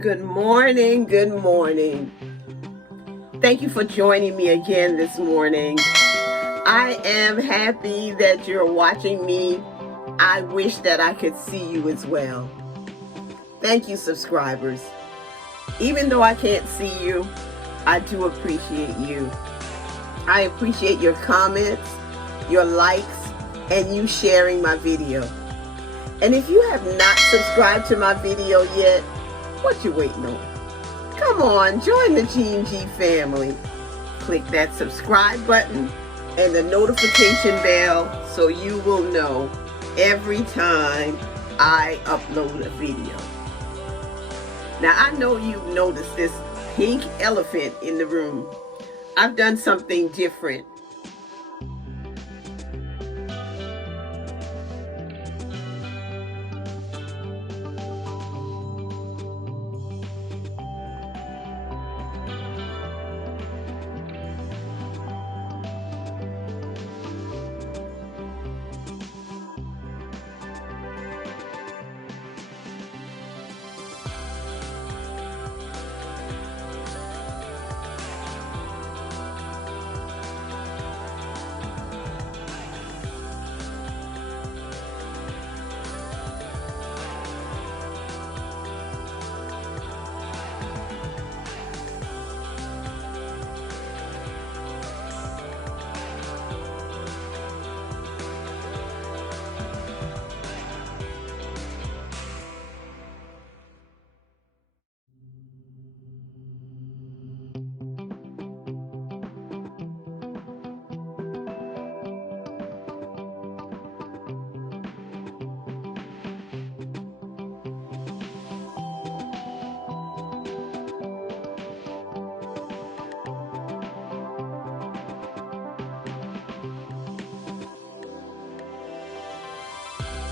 Good morning. Good morning. Thank you for joining me again this morning. I am happy that you're watching me. I wish that I could see you as well. Thank you, subscribers. Even though I can't see you, I do appreciate you. I appreciate your comments, your likes, and you sharing my video. And if you have not subscribed to my video yet, what you waiting on? Come on, join the G&G family. Click that subscribe button and the notification bell so you will know every time I upload a video. Now, I know you've noticed this pink elephant in the room. I've done something different.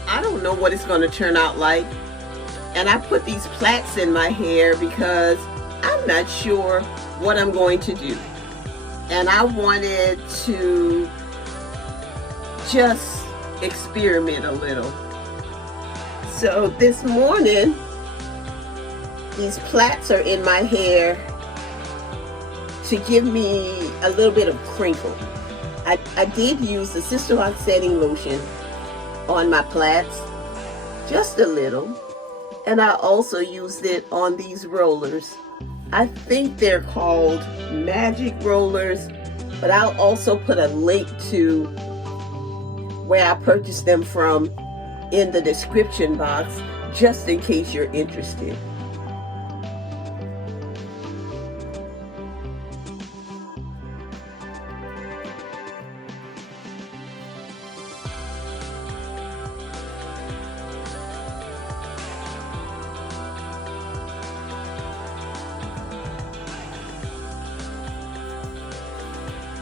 I don't know what it's going to turn out like, and I put these plaits in my hair because I'm not sure what I'm going to do, and I wanted to just experiment a little. So this morning, these plaits are in my hair to give me a little bit of crinkle. I did use the Sisterlock setting lotion on my plaits, just a little, and I also used it on these rollers. I think they're called magic rollers, but I'll also put a link to where I purchased them from in the description box, just in case you're interested.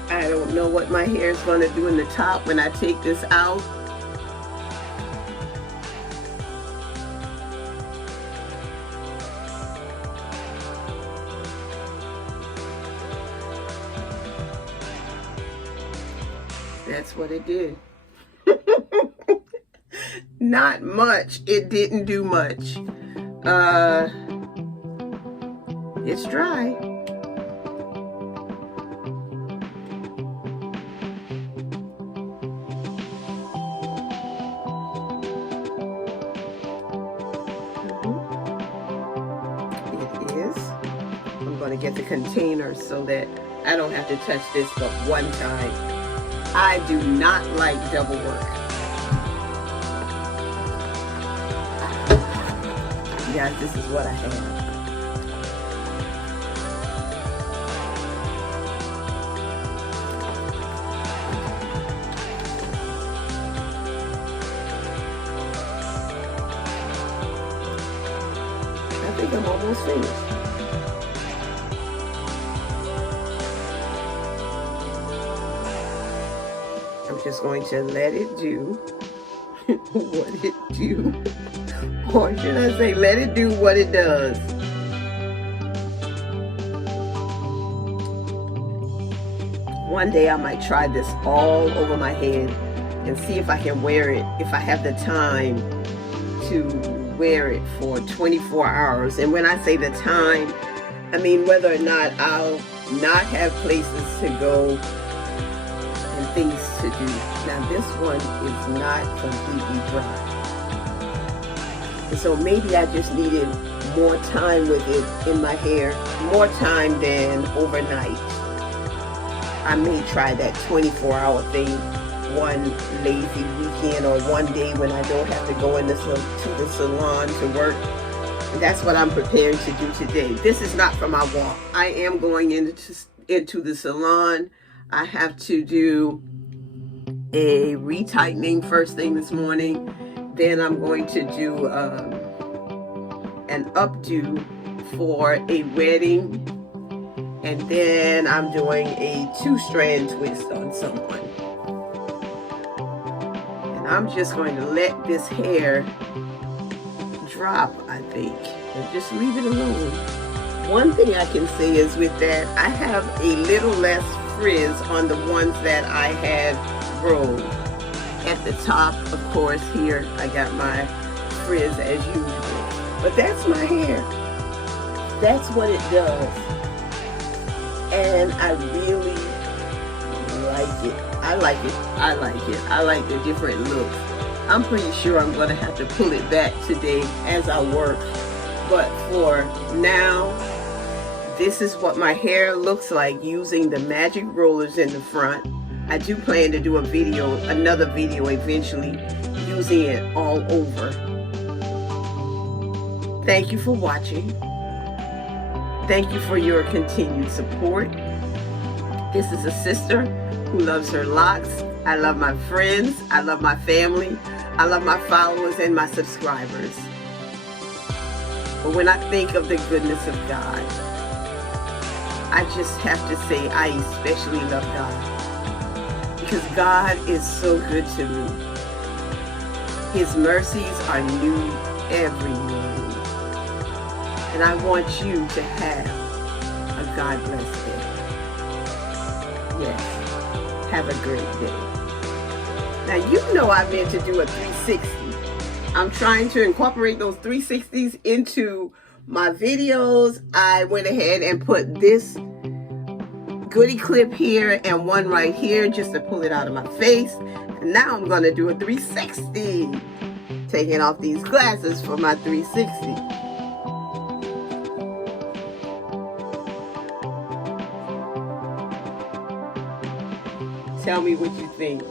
I don't know what my hair is going to do in the top when I take this out. That's what it did. Not much. It didn't do much. It's dry. I'm going to get the container so that I don't have to touch this but one time. I do not like double work. Guys, this is what I have. I think I'm almost finished. I'm just going to let it do what it do. Or should I say, let it do what it does. One day I might try this all over my head and see if I can wear it, if I have the time to wear it for 24 hours. And when I say the time, I mean whether or not I'll not have places to go and things to do. Now this one is not completely dry. And so maybe I just needed more time with it in my hair, more time than overnight. I may try that 24-hour thing one lazy weekend or one day when I don't have to go to the salon to work. And that's what I'm prepared to do today. This is not for my walk. I am going into the salon. I have to do a retightening first thing this morning. Then I'm going to do an updo for a wedding. And then I'm doing a 2-strand twist on someone. And I'm just going to let this hair drop, I think, and just leave it alone. One thing I can say is with that, I have a little less frizz on the ones that I had rolled. At the top, of course, here I got my frizz as usual. But that's my hair. That's what it does. And I really like it. I like it. I like it. I like the different looks. I'm pretty sure I'm going to have to pull it back today as I work. But for now, this is what my hair looks like using the magic rollers in the front. I do plan to do another video eventually, using it all over. Thank you for watching. Thank you for your continued support. This is a sister who loves her locks. I love my friends. I love my family. I love my followers and my subscribers. But when I think of the goodness of God, I just have to say I especially love God. Because God is so good to me. His mercies are new every morning. And I want you to have a God-blessed day. Yes, have a great day. Now, you know I meant to do a 360. I'm trying to incorporate those 360s into my videos. I went ahead and put this goodie clip here and one right here just to pull it out of my face. And now I'm going to do a 360. Taking off these glasses for my 360. Tell me what you think.